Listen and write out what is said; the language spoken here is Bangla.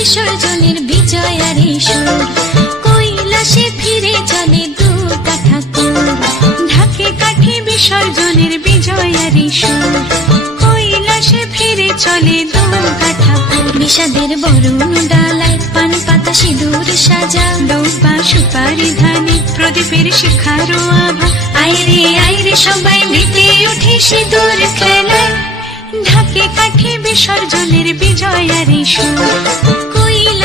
বিসর্জনের বিজয়ারি সুর, কৈলাসে ফিরে চলে দু কাঠা কুল। ঢাকে কাঠে বিসর্জনের বিজয়ারি সুর, কৈলাসে ফিরে চলে দু কাঠা কুল। বিষাদের বরণ ডালায় পান পাতা সিঁদুর সাজা, দৌপা সুপারি ধানে প্রদীপের শিখারো আভা। আইরে সবাই মেতে উঠে সিঁদুর খেলায়, ঢাকে কাঠে বিসর্জনের বিজয়ারি সুর, কৈলাসে